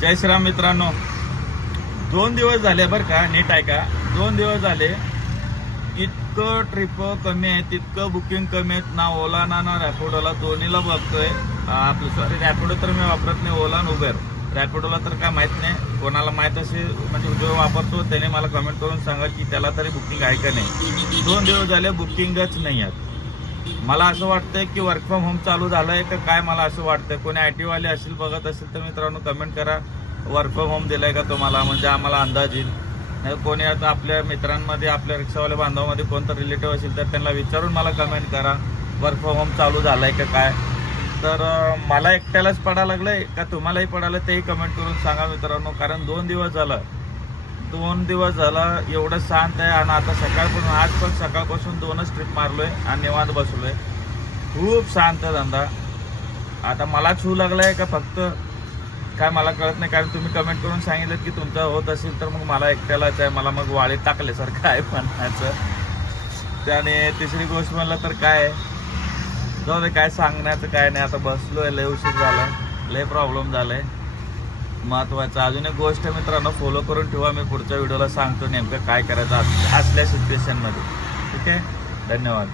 जय श्रीराम मित्रांनो, 2 दिवस झाले बरं का, नीट आहे का, 2 दिवस झाले इतकं ट्रिप कमी आहे, तितकं बुकिंग कमी आहेत ना. ओला ना रॅपिडोला दोन्हीला बघतोय. आपलं सॉरी, रॅपिडो तर मी वापरत नाही, ओला आणि उबेर. रॅपिडोला तर काय माहित नाही, कोणाला माहित असेल म्हणजे जो वापरतो त्याने मला कमेंट करून सांगा की त्याला तरी बुकिंग आहे का नाही. 2 दिवस झाले बुकिंगच नाही आहेत. मला असं वाटतंय की वर्क फ्रॉम होम चालू झालंय का काय, मला असं वाटतंय. कोणी IT वाले असेल बघत असेल तर मित्रांनो कमेंट करा, वर्क फ्रॉम होम दिलाय का तुम्हाला, म्हणजे आम्हाला अंदाज येईल. नाही कोणी आता आपल्या मित्रांमध्ये, आपल्या रिक्षावाल्या बांधवामध्ये कोणतं रिलेटिव्ह असेल तर त्यांना विचारून मला कमेंट करा वर्क फ्रॉम होम चालू झालंय का काय. तर मला एकट्यालाच पडायला लागलंय का तुम्हालाही पडायला तेही कमेंट करून सांगा मित्रांनो. कारण 2 दिवस झालं एवढं शांत आहे. आणि आता सकाळपासून, आज पण सकाळपासून 2च ट्रिप मारलोय आणि निवांत बसलोय. खूप शांत धंदा. आता मलाच होऊ लागलाय का फक्त काय मला कळत नाही. कारण तुम्ही कमेंट करून सांगितलं की तुमचं होत असेल तर मग मला एकट्यालाच आहे, मला मग वाळीत टाकल्यासारखं आहे म्हणायचं. त्याने तिसरी गोष्ट म्हणलं तर काय, जाऊ दे, काय सांगण्याचं काय नाही. आता बसलोय, लय उशीर झालाय, लय प्रॉब्लेम झालाय. महत्वाचं अजून एक गोष्ट मित्रांनो, फॉलो करून ठेवा. मी पुढच्या व्हिडिओला सांगतो नेमकं काय करायचं असल्या सिच्युएशनमध्ये. ठीक आहे, धन्यवाद.